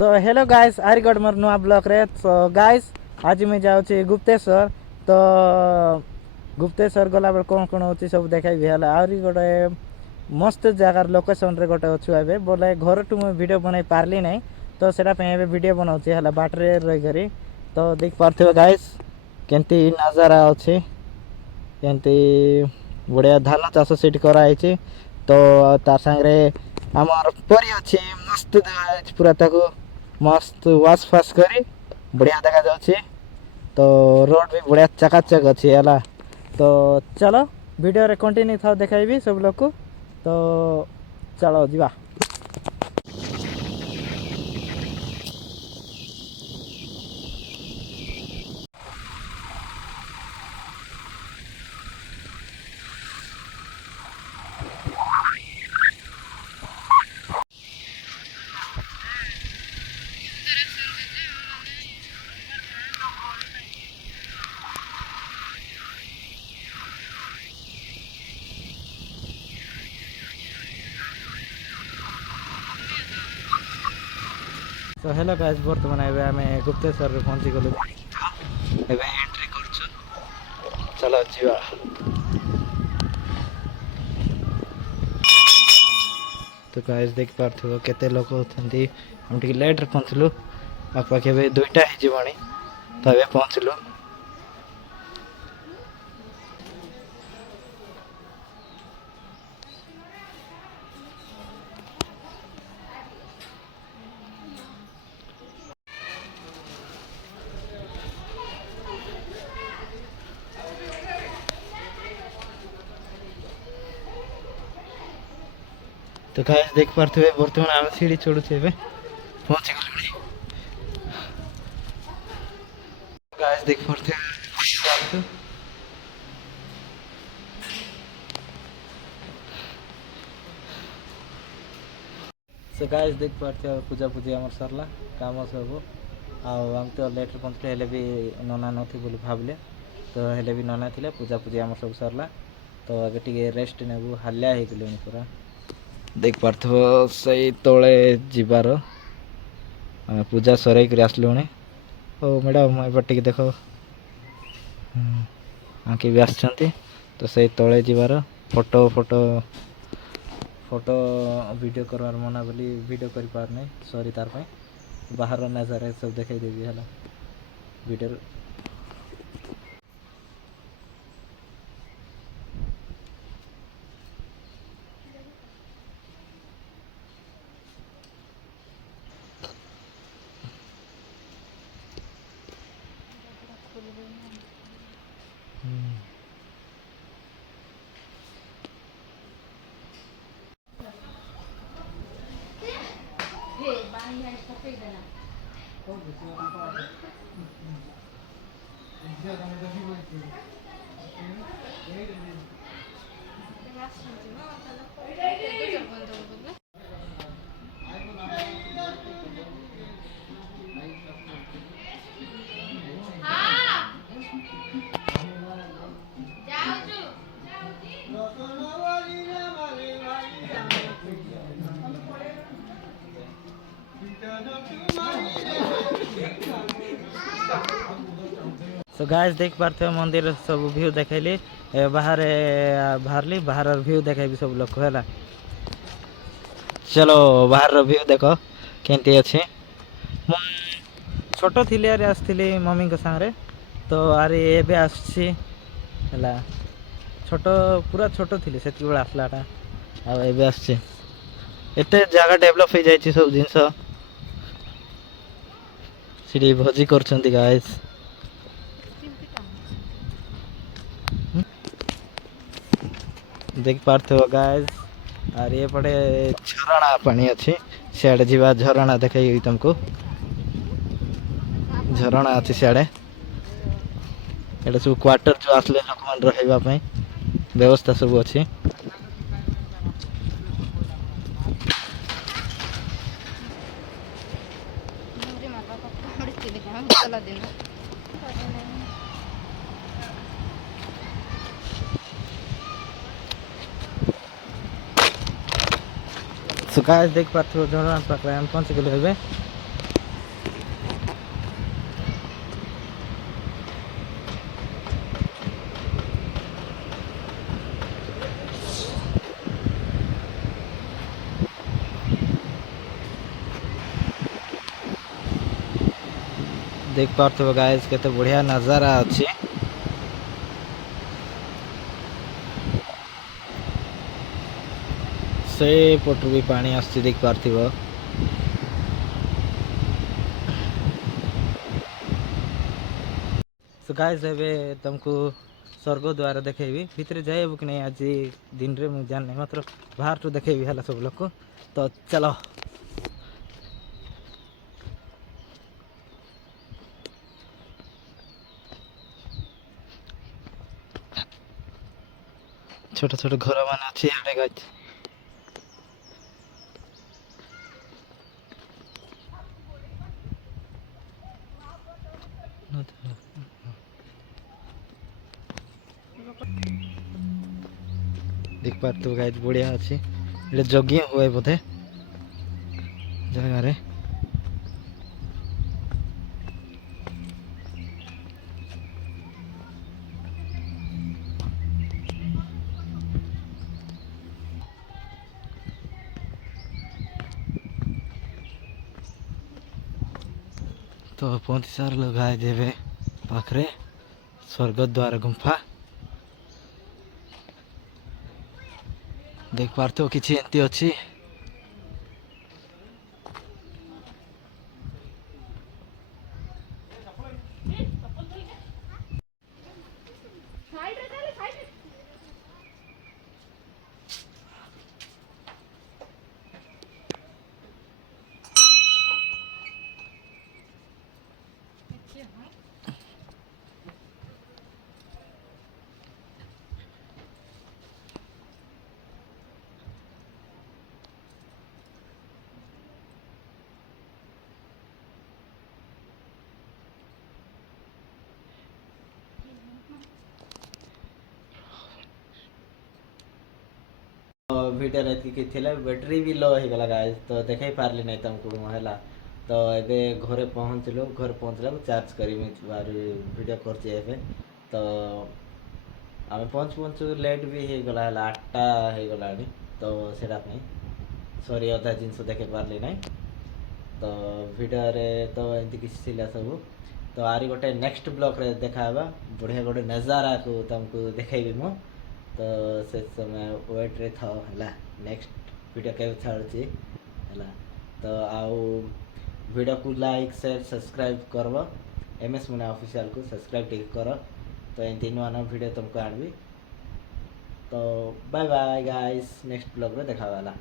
So hello guys आरिगढ़ मोर नुआ block रे। So guys आज मैं जाऊँ गुप्तेश्वर। तो गुप्तेश्वर गला बेल कौन कौन होची सब देखाइबी हला। आरी गोटे मस्त जगार लोकेशन रे गोटे अच्छु एबे बोले घर टू मैं वीडियो बनाई पारली नहीं तो सेटा पे एबे वीडियो बनाउची हला बाटरे रही करी। तो देख पारथिबो गाइस केंती नजारा अच्छे केंती बढ़िया धान चाष सेठी करा आइछि। तो तार संगे आमर परी अच्छी मस्त देखा पूरा ताको मस्त वाश फाश करी बढ़िया देखा जाଉଛି। तो रोड भी बढ़िया चकाचक अच्छी है। तो चलो वीडियो रे कंटिन्यू था देखाइबी सब लोग को। तो चलो जीवा। तो हेलो गाइस बर्तमान एबे आमे गुप्तेश्वर रे पहुंची गलु। एबे एंट्री करछु। चलो जीवा। तो गाइस देख पारथिबो केते लोक होथंती। हम टिक लेट रे पहुंचलु पाखे बे दुईटा हे जीवानी तो एबे पहुंचलु। तो गाइस देख पारथिबे बर्तमान आमे सीढ़ी चढ़ु छे एबे पहुंची गलुनी। गाइस देख पारथिबे सो गाइस देख पारथिबे पूजा पूजी हमर सरला काम सब आम तो लेट पहुंचले हेले भी नना नथी बोली भाबले। तो हेले भी नना थिले पूजा पूजी हमर सब सरला। तो अबे टिके रेस्ट नेबु हाल्या हे गेलुनी पूरा। देख पारथिबो सही तोळे जिबार पूजा सरै कर आसलुनी। ओ मैडम एबे टिके देखो आके भी आछंती। तो सही तोळे जिबार फोटो फोटो फोटो वीडियो करवार मना बोली वीडियो करि पार नै सॉरी तार पे बाहर नजारा सब देखाई देबी हला वीडियो। तो गाइस देख पारथे मंदिर सब व्यू देखैली बाहर बाहरली बाहर व्यू देखाइबी सब लोग को है। चलो बाहर व्यू देखो केंती अच्छे। छोट थी आसती मम्मी को सांगे तो आरे एबे आसछि हला छोट पूरा छोट थी से आसलाटा आबे आसछि एते जगह डेवलप हो जाइछि सब जिंस सीडी भोजी करछंती गाइस। देख पारथे गाइस और ये पड़े झरणा पानी अच्छी सियाड़े जीवा झरणा देखाई तुमको झरणा अच्छी सियाड़े एटा सब क्वार्टर जो आसले लोक मन रहइबा पई व्यवस्था सब अच्छी। सो गाइस देख पारथिबो झरणा पाखरे हम पहुंच गेलु हेबे। देख पार्थ्यो गाइस केते बढ़िया नजारा अछि से पटु भी पानी आसी देख पार्थिव सो गाइस एबे तुमको स्वर्ग द्वार देखेबी भितर जाइबो कि नहीं आज दिन रे मु जान मात्र बाहर तो देखेबी हला सब लोग को तो चलो छोट छोट घर मान अच्छी आड़े गाइस देख पार तो गाइस बढ़िया अच्छी ये जगी हुए बोधे जगह रे तो पहुंची सार लोग आए जेबे पाखरे स्वर्ग द्वार गुंफा देख पारते हो किसी एंती अच्छी भिडियो एतिकी थिला बैटरी भी लो हो गला गाइस तो देखाई पारली नहीं तुमको हैला तो एबे घरे पहुंचलो घर पहुंचला चार्ज करी बार वीडियो करछे एबे तो आमे पहुंच पहुंच लेट भी हो गला हैला 8टा हो गला तो सेटा नहीं सॉरी अधा जिनस देखे पारली नहीं तो वीडियो रे तो एंती किसी थिला सब तो आरी गोटे नेक्स्ट ब्लॉग रे देखाबा बढ़िया गोटे नजारा को तुमको देखाइबी मु तो से समय वेट रे था हला नेक्स्ट वीडियो के छाड़ची हला तो आउ वीडियो को लाइक शेयर सब्सक्राइब करबो एमएस मुना ऑफिशियल को सब्सक्राइब टिक करो तो इन तीन वाला वीडियो तुमको आनबी तो bye bye guys next blog रे देखा वाला।